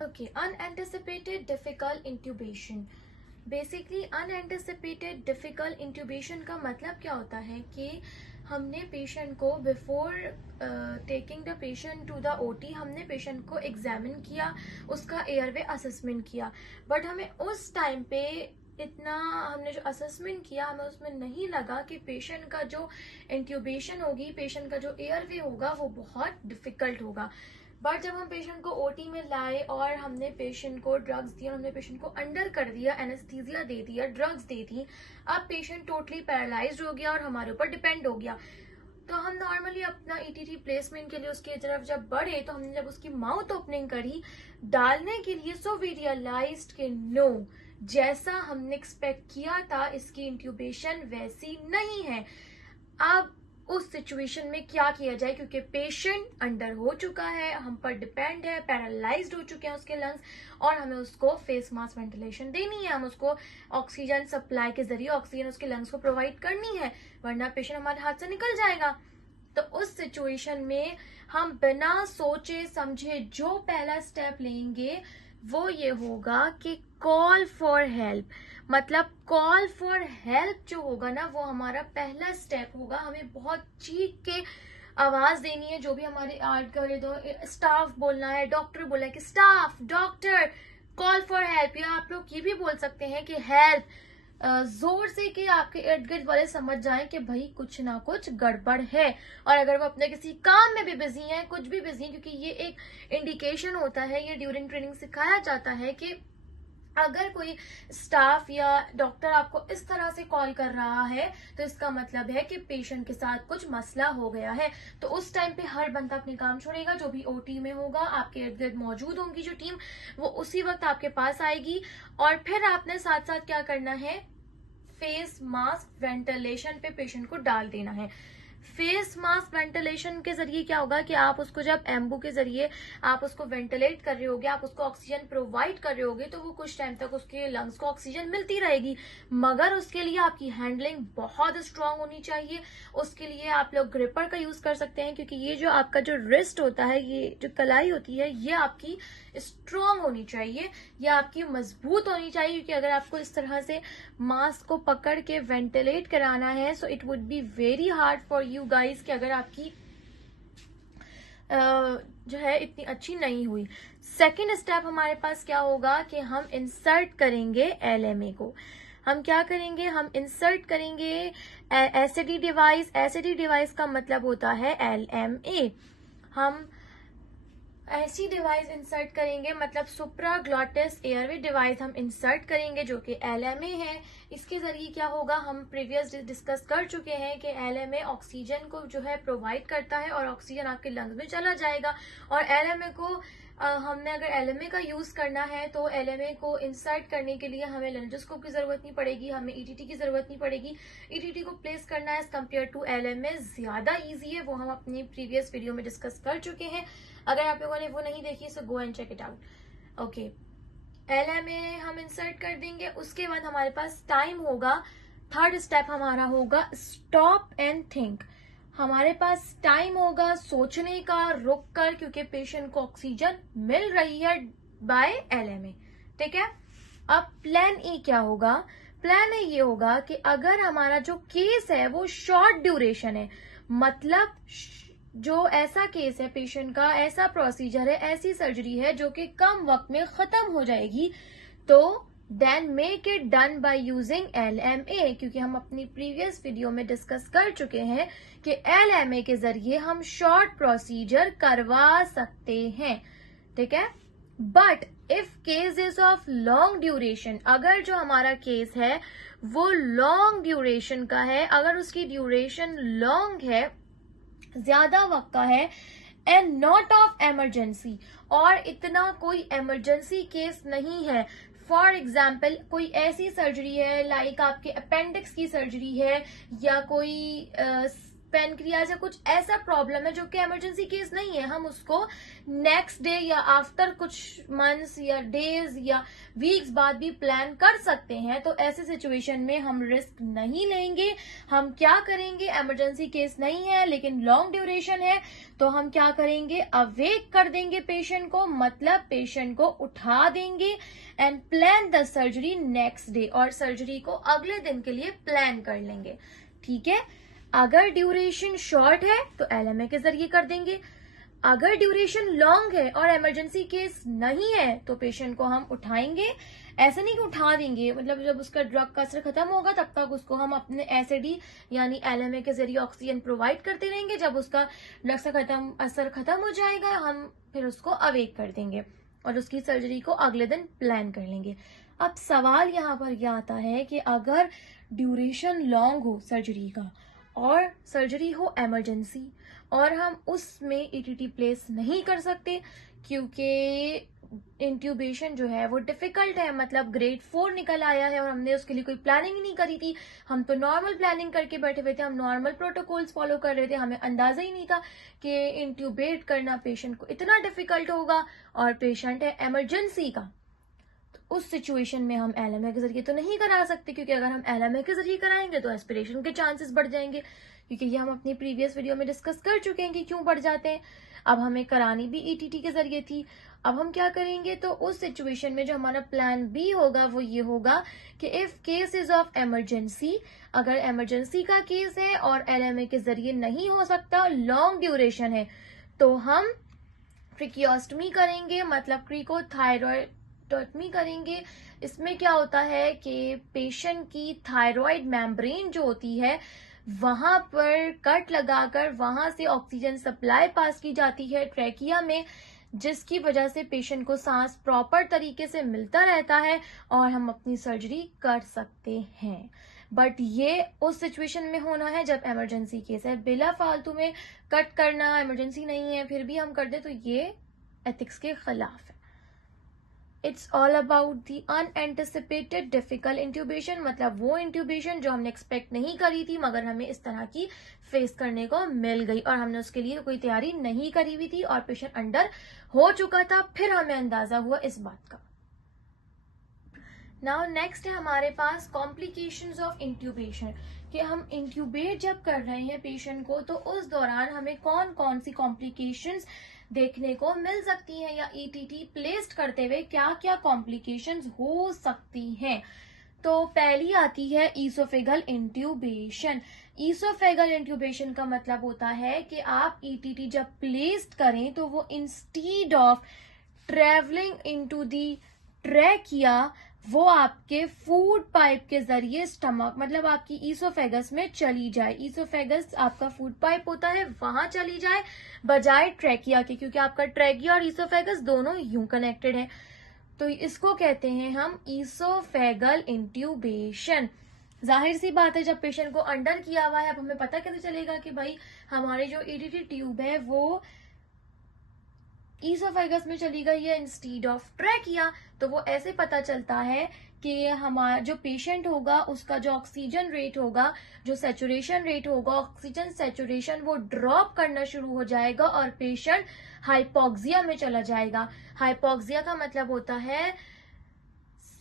Okay, unanticipated difficult intubation. Basically unanticipated difficult intubation का मतलब क्या होता है कि हमने पेशेंट को before taking the patient to the OT हमने पेशेंट को एग्जामिन किया, उसका एयरवे असेसमेंट किया, बट हमें उस टाइम पे इतना हमने जो असेसमेंट किया हमें उसमें नहीं लगा कि पेशेंट का जो इंट्यूबेशन होगी, पेशेंट का जो एयरवे होगा वो बहुत डिफिकल्ट होगा। बट जब हम पेशेंट को ओटी में लाए और हमने पेशेंट को ड्रग्स दिया, हमने पेशेंट को अंडर कर दिया, एनेस्थीसिया दे दिया, ड्रग्स दे दी, अब पेशेंट टोटली पैरालाइज्ड हो गया और हमारे ऊपर डिपेंड हो गया। तो हम नॉर्मली अपना ईटीटी प्लेसमेंट के लिए उसकी तरफ जब बढ़े तो हमने जब उसकी माउथ ओपनिंग करी डालने के लिए, सो वी रियलाइज्ड कि नो, जैसा हमने एक्सपेक्ट किया था इसकी इंट्यूबेशन वैसी नहीं है। अब उस सिचुएशन में क्या किया जाए, क्योंकि पेशेंट अंडर हो चुका है, हम पर डिपेंड है, पैरालाइज्ड हो चुके हैं उसके लंग्स, और हमें उसको फेस मास्क वेंटिलेशन देनी है, हम उसको ऑक्सीजन सप्लाई के जरिए ऑक्सीजन उसके लंग्स को प्रोवाइड करनी है, वरना पेशेंट हमारे हाथ से निकल जाएगा। तो उस सिचुएशन में हम बिना सोचे समझे जो पहला स्टेप लेंगे वो ये होगा कि कॉल फॉर हेल्प। मतलब कॉल फॉर हेल्प जो होगा ना वो हमारा पहला स्टेप होगा। हमें बहुत चीख के आवाज देनी है, जो भी हमारे आर्ट करे दो, स्टाफ बोलना है, डॉक्टर बोला है कि staff, doctor, call for help, या आप लोग ये भी बोल सकते हैं कि हेल्प, जोर से कि आपके इर्द गिर्द वाले समझ जाएं कि भाई कुछ ना कुछ गड़बड़ है। और अगर वो अपने किसी काम में भी बिजी हैं, कुछ भी बिजी हैं, क्योंकि ये एक इंडिकेशन होता है, ये ड्यूरिंग ट्रेनिंग सिखाया जाता है कि अगर कोई स्टाफ या डॉक्टर आपको इस तरह से कॉल कर रहा है तो इसका मतलब है कि पेशेंट के साथ कुछ मसला हो गया है। तो उस टाइम पे हर बंदा अपने काम छोड़ेगा, जो भी ओटी में होगा, आपके इर्द गिर्द मौजूद होंगी जो टीम, वो उसी वक्त आपके पास आएगी। और फिर आपने साथ साथ क्या करना है, फेस मास्क वेंटिलेशन पे पेशेंट को डाल देना है। फेस मास्क वेंटिलेशन के जरिए क्या होगा कि आप उसको जब एम्बू के जरिए आप उसको वेंटिलेट कर रहे होगे, आप उसको ऑक्सीजन प्रोवाइड कर रहे होगे, तो वो कुछ टाइम तक उसके लंग्स को ऑक्सीजन मिलती रहेगी। मगर उसके लिए आपकी हैंडलिंग बहुत स्ट्रांग होनी चाहिए। उसके लिए आप लोग ग्रिपर का यूज कर सकते हैं, क्योंकि ये जो आपका जो रिस्ट होता है, ये जो कलाई होती है, ये आपकी स्ट्रांग होनी चाहिए, या आपकी मजबूत होनी चाहिए, क्योंकि अगर आपको इस तरह से मास्क को पकड़ के वेंटिलेट कराना है so it would be very hard for you guys, कि अगर आपकी जो है इतनी अच्छी नहीं हुई। सेकेंड स्टेप हमारे पास क्या होगा कि हम इंसर्ट करेंगे एलएमए को। हम क्या करेंगे, हम इंसर्ट करेंगे एसएडी डिवाइस। एसएडी डिवाइस का मतलब होता है एलएमए। हम ऐसी डिवाइस इंसर्ट करेंगे, मतलब सुप्राग्लॉटिस एयरवे डिवाइस हम इंसर्ट करेंगे जो कि एलएमए है। इसके जरिए क्या होगा, हम प्रीवियस डिस्कस कर चुके हैं कि एलएमए ऑक्सीजन को जो है प्रोवाइड करता है और ऑक्सीजन आपके लंग्स में चला जाएगा। और एलएमए को हमने अगर एलएमए का यूज करना है तो एलएमए को इंसर्ट करने के लिए हमें लेंजोस्कोप की जरूरत नहीं पड़ेगी, हमें ईटीटी की जरूरत नहीं पड़ेगी। ईटीटी को प्लेस करना एज कम्पेयर टू एलएमए ज्यादा इजी है, वो हम अपनी प्रीवियस वीडियो में डिस्कस कर चुके हैं। अगर आप लोगों ने वो नहीं देखी so go and check it out. Okay, LMA हम इंसर्ट कर देंगे। उसके बाद हमारे पास टाइम होगा, थर्ड स्टेप हमारा होगा स्टॉप एंड थिंक। हमारे पास टाइम होगा सोचने का, रुक कर, क्योंकि पेशेंट को ऑक्सीजन मिल रही है बाय एलएमए। ठीक है, अब प्लान ई क्या होगा, प्लान ए ये होगा कि अगर हमारा जो केस है वो शॉर्ट ड्यूरेशन है, मतलब जो ऐसा केस है पेशेंट का, ऐसा प्रोसीजर है, ऐसी सर्जरी है जो कि कम वक्त में खत्म हो जाएगी, तो then make it done by using LMA. क्योंकि हम अपनी प्रीवियस वीडियो में डिस्कस कर चुके हैं कि एलएमए के जरिए हम शॉर्ट प्रोसीजर करवा सकते हैं। ठीक है, but if case is of long duration, अगर जो हमारा केस है वो लॉन्ग ड्यूरेशन का है, अगर उसकी ड्यूरेशन लॉन्ग है, ज्यादा वक्त का है, एंड नॉट ऑफ इमरजेंसी, और इतना कोई इमरजेंसी केस नहीं है, फॉर एग्जाम्पल कोई ऐसी सर्जरी है लाइक आपके अपेंडिक्स की सर्जरी है, या कोई पेनक्रियाज या कुछ ऐसा प्रॉब्लम है जो कि इमरजेंसी केस नहीं है, हम उसको नेक्स्ट डे या आफ्टर कुछ मंथ्स या डेज या वीक्स बाद भी प्लान कर सकते हैं। तो ऐसे सिचुएशन में हम रिस्क नहीं लेंगे। हम क्या करेंगे, इमरजेंसी केस नहीं है लेकिन लॉन्ग ड्यूरेशन है, तो हम क्या करेंगे, अवेक कर देंगे पेशेंट को, मतलब पेशेंट को उठा देंगे and plan the surgery next day, और सर्जरी को अगले दिन के लिए प्लान कर लेंगे। ठीक है। अगर ड्यूरेशन शॉर्ट है तो एलएमए के जरिए कर देंगे। अगर ड्यूरेशन लॉन्ग है और इमरजेंसी केस नहीं है तो पेशेंट को हम उठाएंगे। ऐसा नहीं कि उठा देंगे, मतलब जब उसका ड्रग का असर खत्म होगा तब तक उसको हम अपने एसएडी यानी एलएमए के जरिए ऑक्सीजन प्रोवाइड करते रहेंगे। जब उसका ड्रग का असर खत्म हो जाएगा हम फिर उसको अवेक कर देंगे और उसकी सर्जरी को अगले दिन प्लान कर लेंगे। अब सवाल यहाँ पर यह आता है कि अगर ड्यूरेशन लॉन्ग हो सर्जरी का और सर्जरी हो इमरजेंसी और हम उसमें ईटीटी प्लेस नहीं कर सकते क्योंकि इंट्यूबेशन जो है वो डिफिकल्ट है, मतलब ग्रेड 4 निकल आया है और हमने उसके लिए कोई प्लानिंग ही नहीं करी थी। हम तो नॉर्मल प्लानिंग करके बैठे हुए थे, हम नॉर्मल प्रोटोकॉल्स फॉलो कर रहे थे, हमें अंदाजा ही नहीं था कि इंट्यूबेट करना पेशेंट को इतना डिफिकल्ट होगा और पेशेंट है इमरजेंसी का। तो उस सिचुएशन में हम एलएमए के जरिए तो नहीं करा सकते, क्योंकि अगर हम एलएमए के जरिए कराएंगे तो एस्पिरेशन के चांसेस बढ़ जाएंगे, क्योंकि ये हम अपनी प्रीवियस वीडियो में डिस्कस कर चुके हैं कि क्यों बढ़ जाते हैं। अब हमें करानी भी ईटीटी के जरिए थी। अब हम क्या करेंगे, तो उस सिचुएशन में जो हमारा प्लान बी होगा वो ये होगा कि if case is of emergency, अगर इमरजेंसी का केस है और एलएमए के जरिए नहीं हो सकता, लॉन्ग ड्यूरेशन है, तो हम ट्रिकियोस्टमी करेंगे, मतलब क्रिकोथायरॉयडोटमी करेंगे। इसमें क्या होता है कि पेशेंट की थायराइड मेम्ब्रेन जो होती है वहां पर कट लगाकर वहां से ऑक्सीजन सप्लाई पास की जाती है ट्रैकिया में, जिसकी वजह से पेशेंट को सांस प्रॉपर तरीके से मिलता रहता है और हम अपनी सर्जरी कर सकते हैं। बट ये उस सिचुएशन में होना है जब इमरजेंसी केस है। बिला फालतू में कट करना, इमरजेंसी नहीं है फिर भी हम कर दे तो ये एथिक्स के खिलाफ है। It's all about the unanticipated difficult intubation, मतलब वो इंट्यूबेशन जो हमने एक्सपेक्ट नहीं करी थी मगर हमें इस तरह की फेस करने को मिल गई और हमने उसके लिए कोई तैयारी नहीं करी हुई थी और पेशेंट अंडर हो चुका था, फिर हमें अंदाजा हुआ इस बात का। नाउ नेक्स्ट है हमारे पास कॉम्प्लिकेशंस ऑफ इंट्यूबेशन, कि हम इंट्यूबेट जब कर रहे हैं पेशेंट को तो उस दौरान हमें कौन कौन सी कॉम्प्लिकेशंस देखने को मिल सकती हैं, या ईटीटी प्लेस्ड करते हुए क्या क्या कॉम्प्लिकेशंस हो सकती हैं। तो पहली आती है ईसोफेगल इंट्यूबेशन। ईसोफेगल इंट्यूबेशन का मतलब होता है कि आप ईटीटी जब प्लेस्ड करें तो वो instead of travelling into the trachea वो आपके फूड पाइप के जरिए स्टमक, मतलब आपकी ईसोफेगस में चली जाए। ईसोफेगस आपका फूड पाइप होता है, वहां चली जाए बजाय ट्रैकिया के, क्योंकि आपका ट्रैकिया और ईसोफेगस दोनों यूं कनेक्टेड है। तो इसको कहते हैं हम ईसोफेगल इंट्यूबेशन। जाहिर सी बात है जब पेशेंट को अंडर किया हुआ है, अब हमें पता कैसे चलेगा कि भाई हमारी जो ईटीटी ट्यूब है वो ईसोफेगस में चली गई है इंस्टीड ऑफ ट्रैकिया। तो वो ऐसे पता चलता है कि हमारा जो पेशेंट होगा उसका जो ऑक्सीजन रेट होगा, जो सैचुरेशन रेट होगा, ऑक्सीजन सैचुरेशन वो ड्रॉप करना शुरू हो जाएगा और पेशेंट हाइपोक्सिया में चला जाएगा। हाइपोक्सिया का मतलब होता है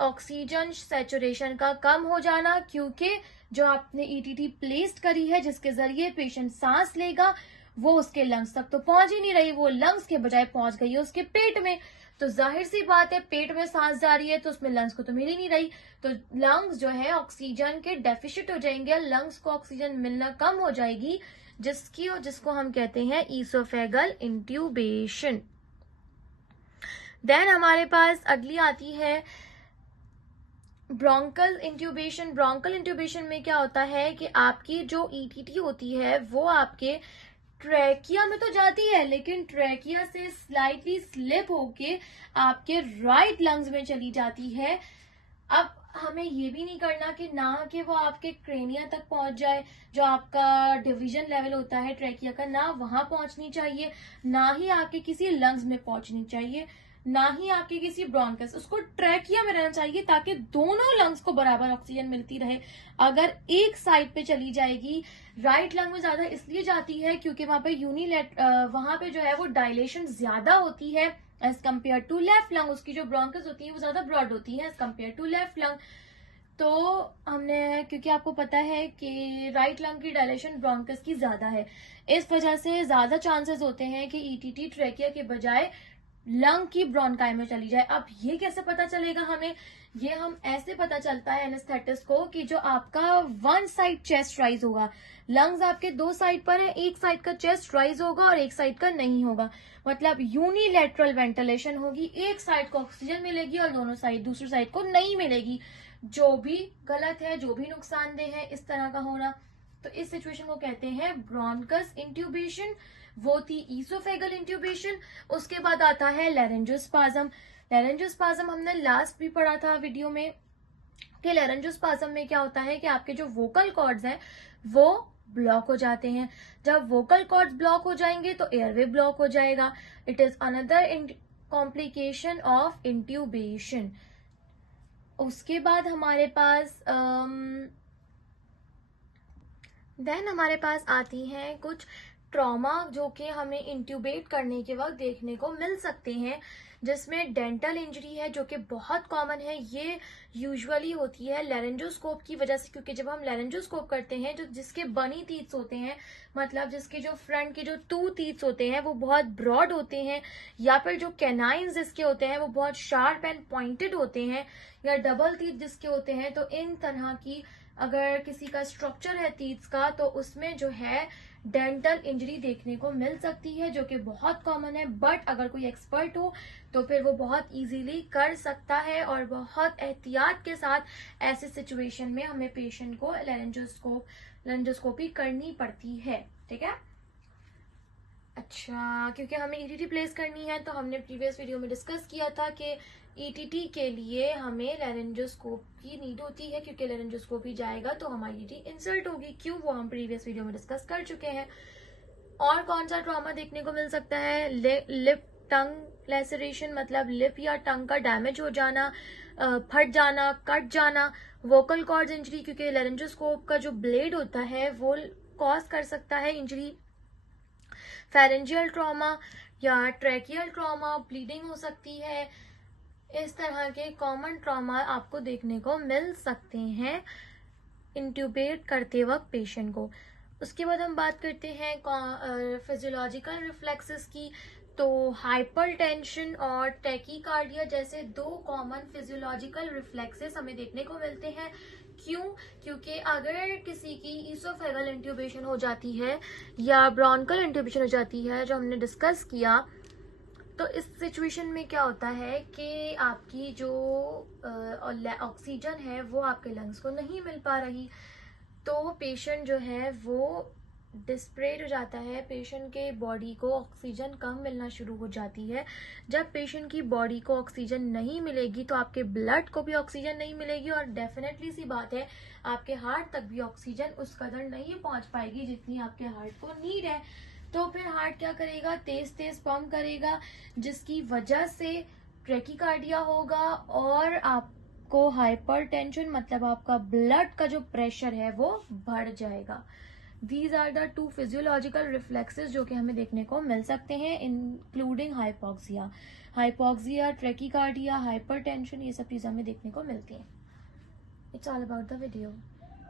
ऑक्सीजन सैचुरेशन का कम हो जाना, क्योंकि जो आपने ईटीटी प्लेस्ड करी है जिसके जरिए पेशेंट सांस लेगा वो उसके लंग्स तक तो पहुंच ही नहीं रही, वो लंग्स के बजाय पहुंच गई है उसके पेट में। तो जाहिर सी बात है पेट में सांस जा रही है तो उसमें लंग्स को तो मिल ही नहीं रही, तो लंग्स जो है ऑक्सीजन के डेफिशिट हो जाएंगे, लंग्स को ऑक्सीजन मिलना कम हो जाएगी, जिसको हम कहते हैं ईसोफेगल इंट्यूबेशन। देन हमारे पास अगली आती है ब्रोंकल इंट्यूबेशन। ब्रोंकल इंट्यूबेशन में क्या होता है कि आपकी जो ईटीटी होती है वो आपके ट्रैकिया में तो जाती है लेकिन ट्रैकिया से स्लाइटली स्लिप होके आपके राइट लंग्स में चली जाती है। अब हमें ये भी नहीं करना कि ना कि वो आपके क्रेनिया तक पहुंच जाए, जो आपका डिवीजन लेवल होता है ट्रैकिया का, ना वहां पहुंचनी चाहिए, ना ही आपके किसी लंग्स में पहुंचनी चाहिए। ना ही आपके किसी ब्रोंकस। उसको ट्रैकिया में रहना चाहिए ताकि दोनों लंग्स को बराबर ऑक्सीजन मिलती रहे। अगर एक साइड पे चली जाएगी, राइट लंग में ज्यादा इसलिए जाती है क्योंकि वहां पे वहां पे जो है वो डायलेशन ज्यादा होती है as compare to left lung. उसकी जो ब्रोंकस होती है वो ज्यादा ब्रॉड होती है as compare to left lung. तो हमने, क्योंकि आपको पता है कि राइट लंग की डायलेशन ब्रोंकस की ज्यादा है, इस वजह से ज्यादा चांसेस होते हैं कि ईटीटी ट्रैकिया के बजाय लंग की ब्रोंकाई में चली जाए। अब ये कैसे पता चलेगा हमें? ये हम ऐसे पता चलता है एनेस्थेटिस्ट को कि जो आपका वन साइड चेस्ट राइज होगा, लंग्स आपके दो साइड पर है, एक साइड का चेस्ट राइज होगा और एक साइड का नहीं होगा, मतलब यूनिलैटरल वेंटिलेशन होगी। एक साइड को ऑक्सीजन मिलेगी और दोनों साइड दूसरी साइड को नहीं मिलेगी, जो भी गलत है, जो भी नुकसानदेह है इस तरह का होना। तो इस सिचुएशन को कहते हैं ब्रोंकस इंट्यूबेशन। वो थी ईसोफेगल इंट्यूबेशन। उसके बाद आता है लैरेंजोस्पाज्म। लैरेंजोस्पाज्म हमने लास्ट भी पढ़ा था वीडियो में कि लैरेंजोस्पाज्म में क्या होता है कि आपके जो वोकल कॉर्ड्स हैं वो ब्लॉक हो जाते हैं। जब वोकल कॉर्ड्स ब्लॉक हो जाएंगे तो एयरवे ब्लॉक हो जाएगा। It is another complication of intubation. उसके बाद हमारे पास देन हमारे पास आती हैं कुछ ट्रॉमा जो कि हमें इंट्यूबेट करने के वक्त देखने को मिल सकते हैं, जिसमें डेंटल इंजरी है जो कि बहुत कॉमन है। ये यूजुअली होती है लैरेंजोस्कोप की वजह से, क्योंकि जब हम लैरेंजोस्कोप करते हैं जो जिसके बनी टीथ्स होते हैं, मतलब जिसके जो फ्रंट के जो टू टीथ्स होते हैं वो बहुत ब्रॉड होते हैं, या फिर जो कैनाइन्स जिसके होते हैं वो बहुत शार्प एंड पॉइंटेड होते हैं, या डबल टीथ जिसके होते हैं, तो इन तरह की अगर किसी का स्ट्रक्चर है टीथ्स का तो उसमें जो है डेंटल इंजरी देखने को मिल सकती है, जो कि बहुत कॉमन है। बट अगर कोई एक्सपर्ट हो तो फिर वो बहुत इजीली कर सकता है और बहुत एहतियात के साथ ऐसे सिचुएशन में हमें पेशेंट को लैरेंजोस्कोपी करनी पड़ती है। ठीक है। अच्छा, क्योंकि हमें ईटीटी प्लेस करनी है तो हमने प्रीवियस वीडियो में डिस्कस किया था कि ईटीटी के लिए हमें लैरेंजोस्कोप की नीड होती है, क्योंकि लैरेंजोस्कोपी जाएगा तो हमारी ईटीटी इंसर्ट होगी। क्यों, वो हम प्रीवियस वीडियो में डिस्कस कर चुके हैं। और कौन सा ट्रॉमा देखने को मिल सकता है? लिप टंग लेसरेशन, मतलब लिप या टंग का डैमेज हो जाना, फट जाना, कट जाना। वोकल कॉर्ड्स इंजरी, क्योंकि लैरेंजोस्कोप का जो ब्लेड होता है वो कॉज कर सकता है इंजरी। फेरेंजियल ट्रॉमा या ट्रैकियल ट्रॉमा, ब्लीडिंग हो सकती है। इस तरह के कॉमन ट्रॉमा आपको देखने को मिल सकते हैं इंट्यूबेट करते वक्त पेशेंट को। उसके बाद हम बात करते हैं फिजियोलॉजिकल रिफ्लेक्सेस की। तो हाइपरटेंशन और टैकीकार्डिया जैसे दो कॉमन फिजियोलॉजिकल रिफ्लेक्सेस हमें देखने को मिलते हैं। क्यों? क्योंकि अगर किसी की ईसोफेगल इंट्यूबेशन हो जाती है या ब्रोंकल इंट्यूबेशन हो जाती है, जो हमने डिस्कस किया, तो इस सिचुएशन में क्या होता है कि आपकी जो ऑक्सीजन है वो आपके लंग्स को नहीं मिल पा रही, तो पेशेंट जो है वो डिस्परेट हो जाता है। पेशेंट के बॉडी को ऑक्सीजन कम मिलना शुरू हो जाती है। जब पेशेंट की बॉडी को ऑक्सीजन नहीं मिलेगी तो आपके ब्लड को भी ऑक्सीजन नहीं मिलेगी, और डेफिनेटली सी बात है आपके हार्ट तक भी ऑक्सीजन उस कदर नहीं पहुंच पाएगी जितनी आपके हार्ट को नीड है। तो फिर हार्ट क्या करेगा? तेज तेज पंप करेगा, जिसकी वजह से ट्रैकीकार्डिया होगा और आपको हाइपरटेंशन, मतलब आपका ब्लड का जो प्रेशर है वो बढ़ जाएगा। These are the two physiological reflexes जो कि हमें देखने को मिल सकते हैं, इंक्लूडिंग हाइपोक्सिया, ट्रैकीकार्डिया, हाइपरटेंशन, ये सब चीजें हमें देखने को मिलती हैं। It's all about the video.